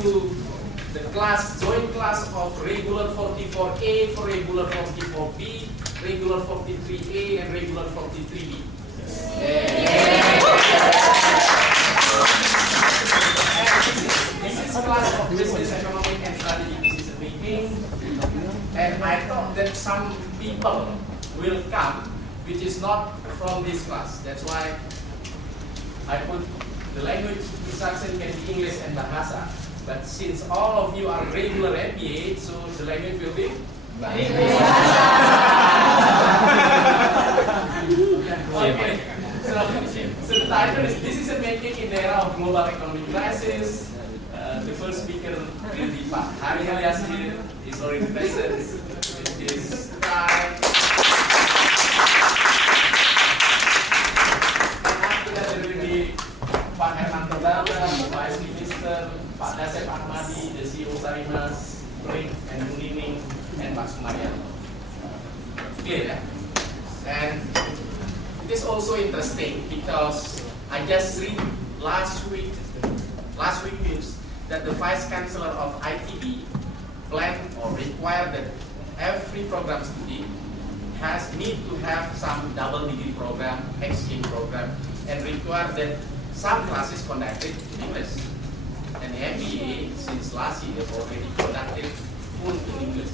to the class, joint class of regular 44A for regular 44B, regular 43A, and regular 43B. This is class of business, economic, and strategic decision making. And I thought that some people will come, which is not from this class. That's why I put the language instruction can be English and Bahasa. But since all of you are regular MBA, so the language will be English. Okay. So the title is Decision Making in the Era of Global Economic Crisis. The first speaker will be Hary Elias here. He's already present with his tie. Vice Minister, Pak Dasep Ahmadi, the CEO Sarimas, Ring and Munining, and Pak Sumariano. Clear, yeah? And it is also interesting because I just read last week news that the Vice Chancellor of ITB planned or required that every program student need to have some double degree program, exchange program, and require that some classes conducted in English. And MBA, since last year, already conducted full in English.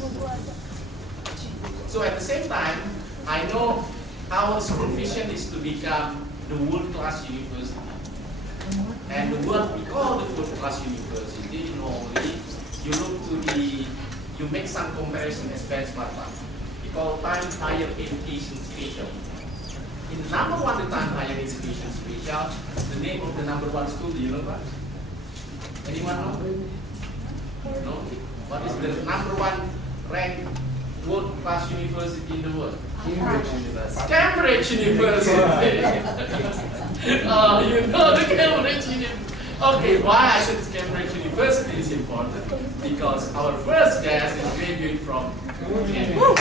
So at the same time, I know our school vision is to become the world-class university. And what we call the world-class university, normally, you look to you make some comparison as benchmark. We call time higher education special. In number one, the time higher education special, the name of the number one school, do you know what? Anyone know? No? What is the number one ranked world-class university in the world? Cambridge University. Cambridge University! Oh, you know the Cambridge University. Okay, why I said Cambridge University is important? Because our first guest is graduate from Cambridge.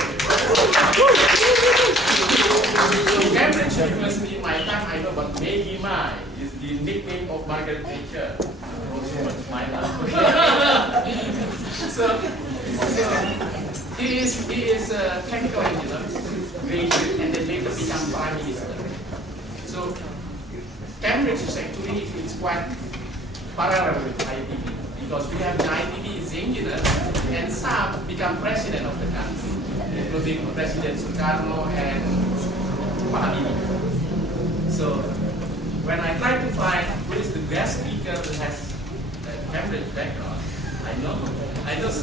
Cambridge University, in my time, I know, but Maggie Mai is the nickname of Margaret Thatcher. My love. So he is a chemical engineer, graduate, and then later become prime minister. So Cambridge is actually it's quite parallel with ITB because we have the ITB is engineer, and some become president of the country, including President Sukarno and Pak Habibie. So when I try to find who is the best speaker that has Cambridge background, I know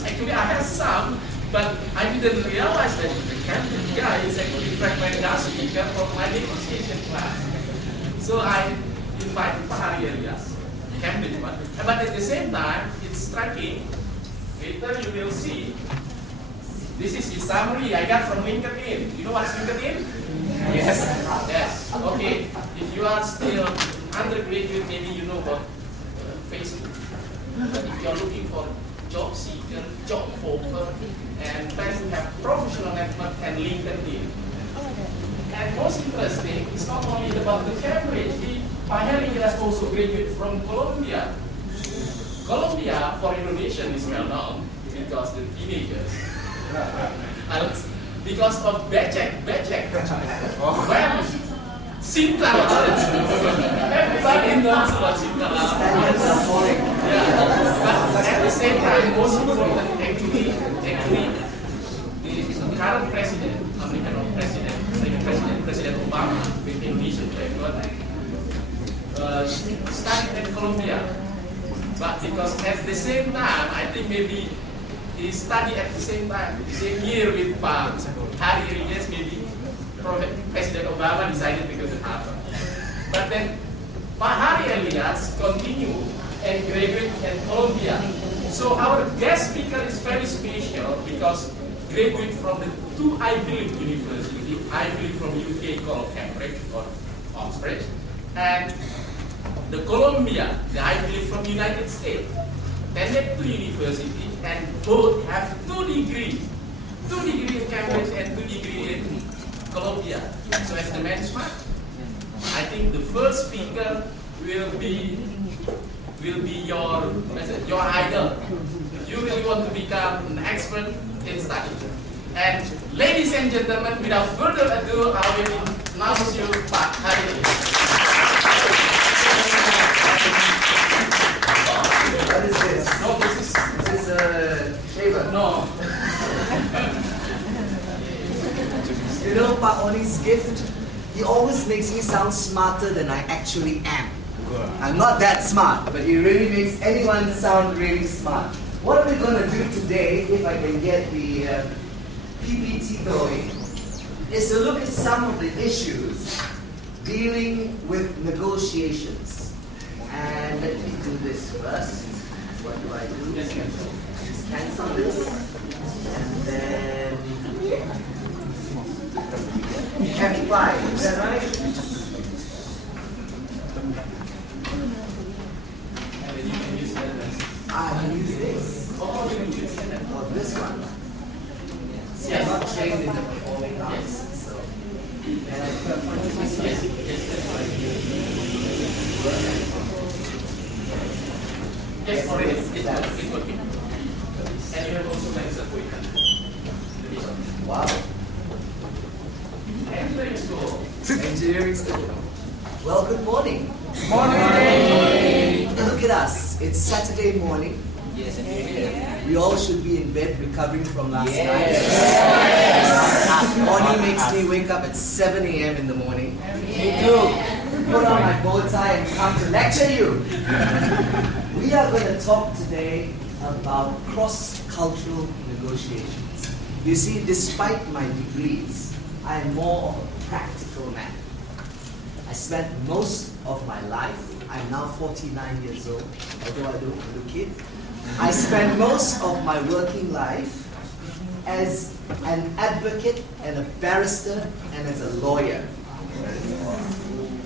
actually I have some, but I didn't realize that the Cambridge guy is actually fragment guest speaker from my negotiation class. So I invited Pak Hary Elias, Cambridge one, but at the same time it's striking. Later you will see. This is the summary I got from LinkedIn. You know what's LinkedIn? Yes. Yes. Okay. If you are still undergraduate, maybe you know about Facebook. But if you are looking for job seeker, job hopper, and trying to have professional network and LinkedIn. And most interesting, it's not only about the Cambridge. Pak Hary has also graduated from Columbia. Columbia for Indonesian is well known because the teenagers. Because of Becek. When Sinta, everybody knows about Sinta. But at the same time, most important, actually, the current president, American President Obama, with Indonesian background, studied at Columbia. But because at the same time, I think maybe he studied at the same time, the same year with Pak Hary Elias, maybe President Obama decided to go to Harvard. But then Pak Hary Elias continued and graduated at Columbia. So our guest speaker is very special because graduate from the two Ivy League university, Ivy League from UK called Cambridge or Oxford, and the Columbia, the Ivy League from United States. Attended two university and both have 2 degrees. 2 degrees in Cambridge and 2 degrees in Columbia. So as the benchmark, I think the first speaker will be will be your idol. You really want to become an expert in study. And ladies and gentlemen, without further ado, I will announce you Pak Hary. What is this? No, this Is a shaver? no. You know, Pak Oni's gift? He always makes me sound smarter than I actually am. I'm not that smart, but he really makes anyone sound really smart. What we're going to do today, if I can get the PPT going, is to look at some of the issues dealing with negotiations. And let me do this first. What do I do? Just cancel this. And then F5, is that right? I can use this. Or this one. See, I'm not trained in the performing arts, so. And I put this one. Yes, already. It's working. And you have also mentioned Wow. Engineering school. Engineering school. Well, good morning. Morning. Look at us. It's Saturday morning. Yes. We all should be in bed recovering from last night. Bonnie makes me wake up at 7 a.m. in the morning. Me too. Put on my bow tie and come to lecture you. We are going to talk today about cross-cultural negotiations. You see, despite my degrees, I am more of a practical man. I spent most of my life, I'm now 49 years old, although I don't look it. I spent most of my working life as an advocate and a barrister and as a lawyer.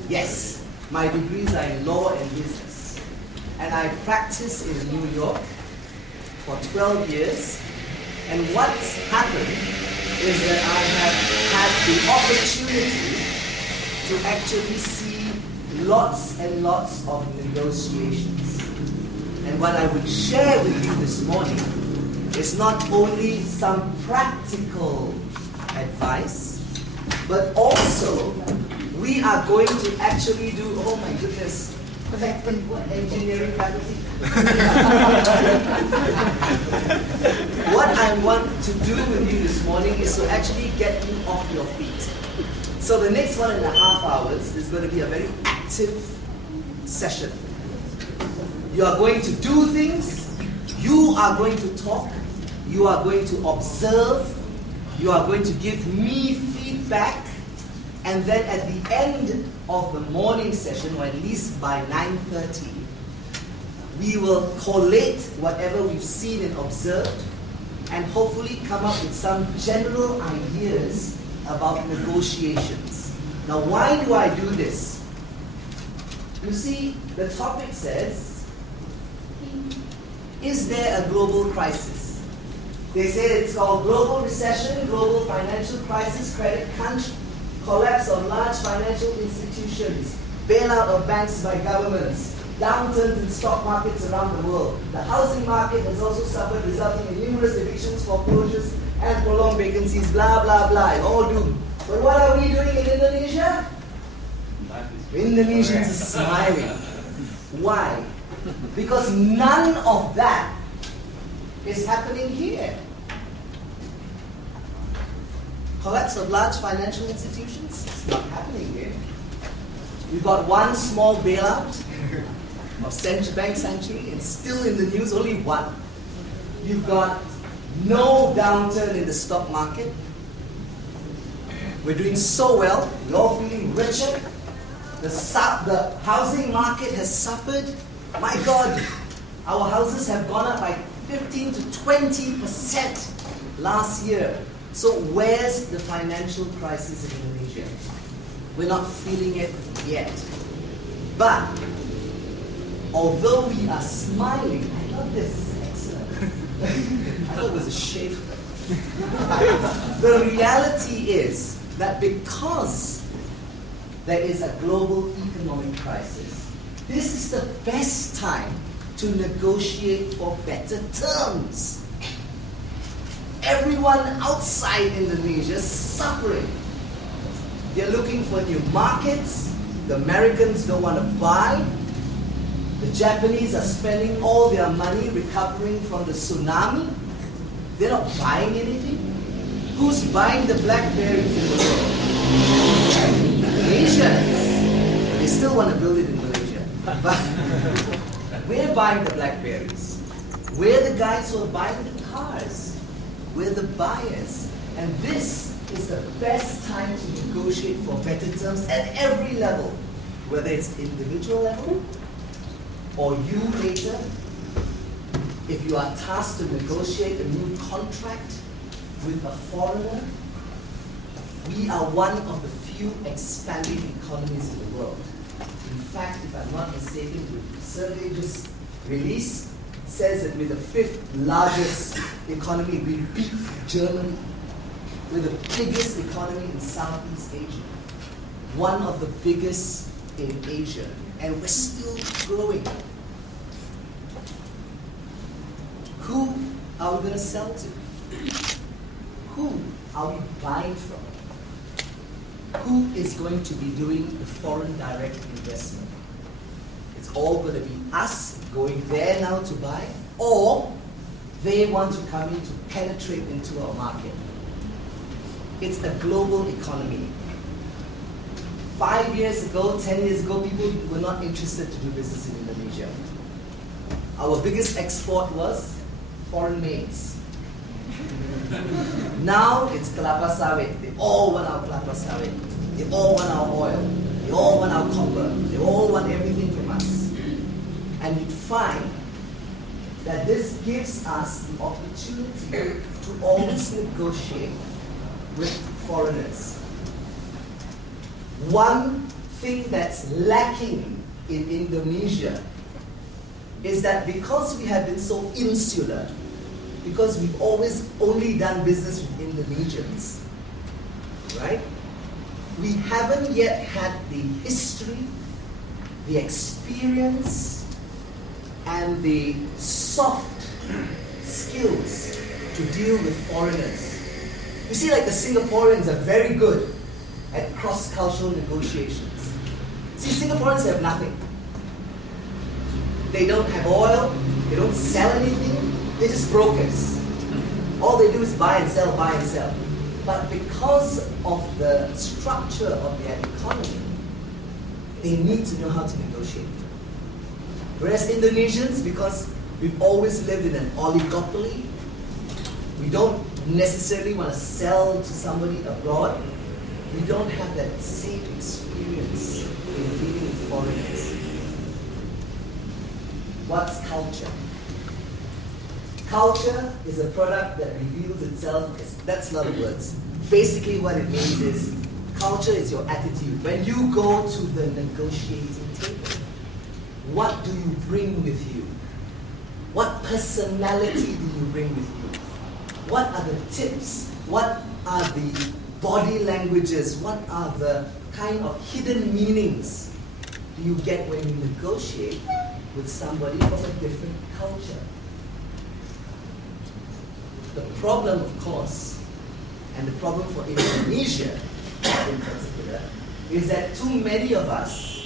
Yes, my degrees are in law and business. And I practiced in New York for 12 years. And what's happened is that I have had the opportunity to actually see lots and lots of negotiations. And what I would share with you this morning is not only some practical advice, but also we are going to actually do, oh my goodness, engineering faculty. What I want to do with you this morning is to actually get you off your feet. So the next 1.5 hours is going to be a very active session. You are going to do things, you are going to talk, you are going to observe, you are going to give me feedback, and then at the end of the morning session, or at least by 9:30, we will collate whatever we've seen and observed, and hopefully come up with some general ideas about negotiations. Now, why do I do this? You see, the topic says, is there a global crisis? They say it's called global recession, global financial crisis, credit crunch, collapse of large financial institutions, bailout of banks by governments, downturns in stock markets around the world. The housing market has also suffered, resulting in numerous evictions, foreclosures, and prolonged vacancies, blah, blah, blah, all doom. But what are we doing in Indonesia? Indonesians are smiling. Why? Because none of that is happening here. Collapse of large financial institutions? It's not happening here. We've got one small bailout of Bank Century, and still in the news, only one. You've got no downturn in the stock market. We're doing so well. We're all feeling richer. The housing market has suffered. My God, our houses have gone up by 15 to 20% last year. So where's the financial crisis in Indonesia? We're not feeling it yet. But although we are smiling, I love this, excellent. I thought it was a shave. The reality is that because there is a global economic crisis, this is the best time to negotiate for better terms. Everyone outside Indonesia is suffering. They're looking for new markets. The Americans don't want to buy. The Japanese are spending all their money recovering from the tsunami. They're not buying anything. Who's buying the blackberries in the world? Malaysians. They still want to build it in Malaysia. But we're buying the blackberries. We're the guys who are buying the cars. We're the buyers. And this is the best time to negotiate for better terms at every level. Whether it's individual level, or you later, if you are tasked to negotiate a new contract with a foreigner, we are one of the few expanding economies in the world. In fact, if I'm not mistaken, the survey just released says that we're the 5th largest economy. We beat Germany. We're the biggest economy in Southeast Asia. One of the biggest in Asia. And we're still growing. Who are we going to sell to? Who are we buying from? Who is going to be doing the foreign direct investment? It's all going to be us going there now to buy, or they want to come in to penetrate into our market. It's a global economy. 5 years ago, 10 years ago, people were not interested to do business in Indonesia. Our biggest export was foreign maids. Now it's kelapa sawit. They all want our kelapa sawit. They all want our oil. They all want our copper. They all want everything from us. And you find that this gives us the opportunity to always negotiate with foreigners. One thing that's lacking in Indonesia is that because we have been so insular, because we've always only done business with Indonesians, right? We haven't yet had the history, the experience, and the soft skills to deal with foreigners. You see, like the Singaporeans are very good at cross-cultural negotiations. See, Singaporeans have nothing. They don't have oil, they don't sell anything, they're just brokers. All they do is buy and sell, buy and sell. But because of the structure of their economy, they need to know how to negotiate. Whereas Indonesians, because we've always lived in an oligopoly, we don't necessarily want to sell to somebody abroad. We don't have that same experience in dealing with foreigners. What's culture? Culture is a product that reveals itself. That's a lot of words. Basically what it means is, culture is your attitude. When you go to the negotiating table, what do you bring with you? What personality do you bring with you? What are the tips? What are the body languages? What are the kind of hidden meanings do you get when you negotiate with somebody from a different culture? The problem, of course, and the problem for Indonesia in particular, is that too many of us